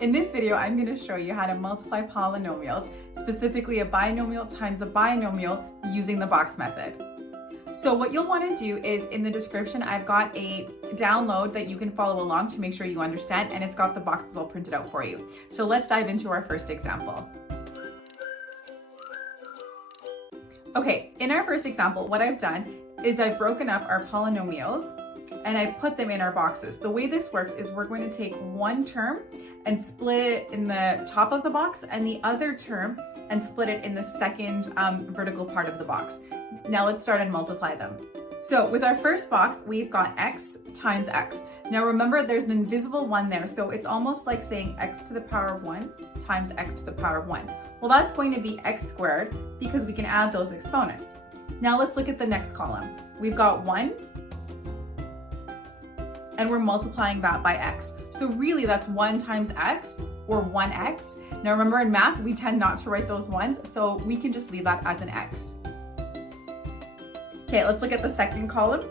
In this video, I'm going to show you how to multiply polynomials, specifically a binomial times a binomial using the box method. So what you'll want to do is in the description, I've got a download that you can follow along to make sure you understand, and it's got the boxes all printed out for you. So let's dive into our first example. Okay, in our first example, what I've done is I've broken up our polynomials and I put them in our boxes. The way this works is we're going to take one term and split it in the top of the box and the other term and split it in the second vertical part of the box. Now let's start and multiply them. So with our first box, we've got x times x. Now remember, there's an invisible 1 there, so it's almost like saying x to the power of 1 times x to the power of 1. Well, that's going to be x squared because we can add those exponents. Now let's look at the next column. We've got 1, and we're multiplying that by x. So really that's 1 times x, or 1x. Now remember, in math, we tend not to write those ones, so we can just leave that as an x. Okay, let's look at the second column.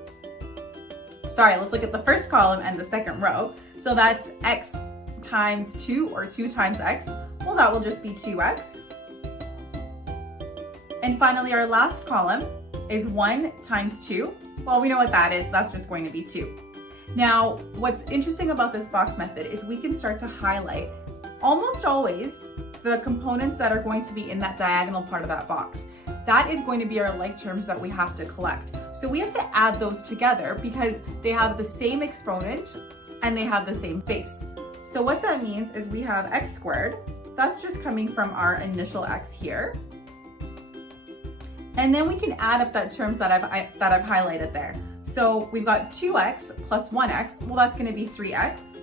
Let's look at the first column and the second row. So that's x times 2, or 2 times x. Well, that will just be 2x. And finally, our last column is 1 times 2. Well, we know what that is. That's just going to be 2. Now, what's interesting about this box method is we can start to highlight almost always the components that are going to be in that diagonal part of that box. That is going to be our like terms that we have to collect. So we have to add those together because they have the same exponent and they have the same base. So what that means is we have x squared. That's just coming from our initial x here. And then we can add up that terms that I've highlighted there. So we've got 2x plus 1x. Well, that's going to be 3x.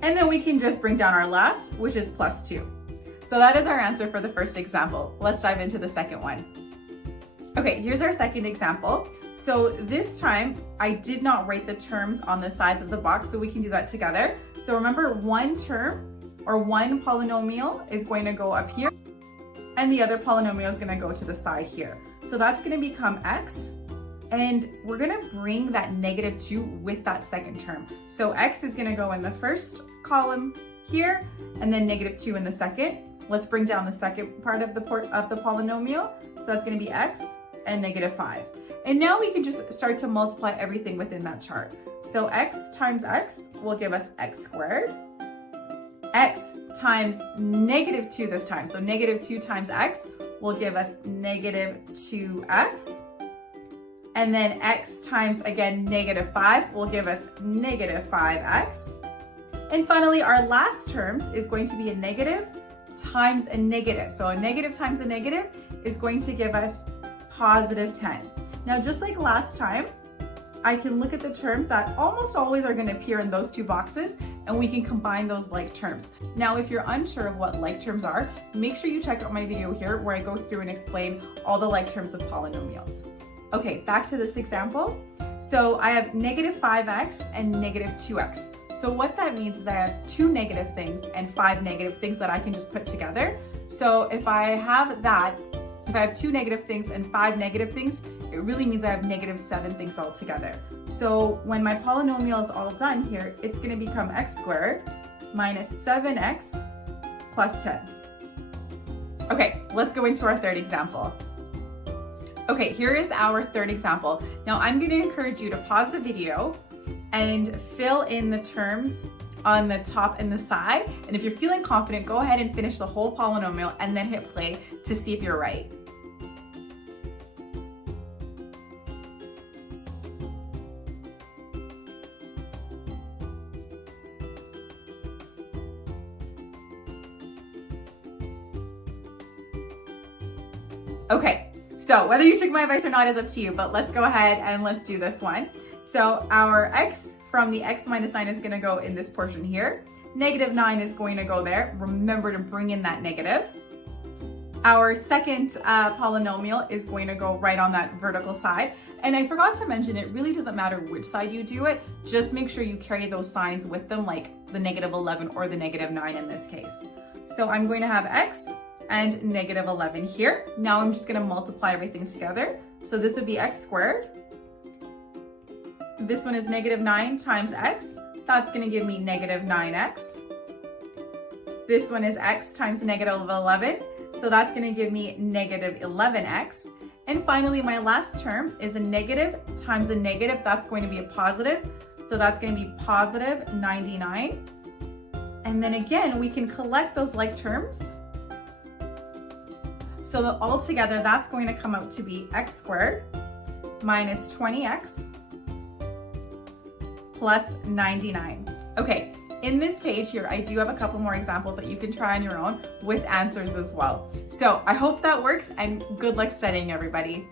And then we can just bring down our last, which is plus 2. So that is our answer for the first example. Let's dive into the second one. Okay, here's our second example. So this time I did not write the terms on the sides of the box, so we can do that together. So remember, one term or one polynomial is going to go up here and the other polynomial is going to go to the side here. So that's going to become x, and we're going to bring that -2 with that second term. So x is going to go in the first column here and then -2 in the second. Let's bring down the second part of the polynomial. So that's going to be x and -5. And now we can just start to multiply everything within that chart. So x times x will give us x squared. X times -2 this time. So -2 times x will give us -2x. And then x times, again, -5 will give us -5x. And finally, our last terms is going to be a negative times a negative. So a negative times a negative is going to give us positive 10. Now, just like last time, I can look at the terms that almost always are going to appear in those two boxes, and we can combine those like terms. Now, if you're unsure of what like terms are, make sure you check out my video here where I go through and explain all the like terms of polynomials. Okay, back to this example. So I have -5x and -2x. So what that means is I have 2 negative things and 5 negative things that I can just put together. So if I have 2 negative things and 5 negative things, it really means I have -7 things all together. So when my polynomial is all done here, it's going to become x squared minus 7x plus 10. Okay, let's go into our third example. Okay, here is our third example. Now I'm going to encourage you to pause the video and fill in the terms on the top and the side. And if you're feeling confident, go ahead and finish the whole polynomial and then hit play to see if you're right. Okay. So whether you took my advice or not is up to you, but let's go ahead and let's do this one. So our x from the x minus sign is going to go in this portion here. -9 is going to go there. Remember to bring in that negative. Our second polynomial is going to go right on that vertical side. And I forgot to mention, it really doesn't matter which side you do it. Just make sure you carry those signs with them, like the -11 or the -9 in this case. So I'm going to have x and -11 here. Now I'm just going to multiply everything together. So this would be x squared. This one is -9 times x. That's going to give me -9x. This one is x times negative 11. So that's going to give me negative 11x. And finally, my last term is a negative times a negative. That's going to be a positive. So that's going to be positive 99. And then again, we can collect those like terms. So that all together, that's going to come out to be x squared minus 20x plus 99. Okay, in this page here, I do have a couple more examples that you can try on your own with answers as well. So I hope that works and good luck studying, everybody.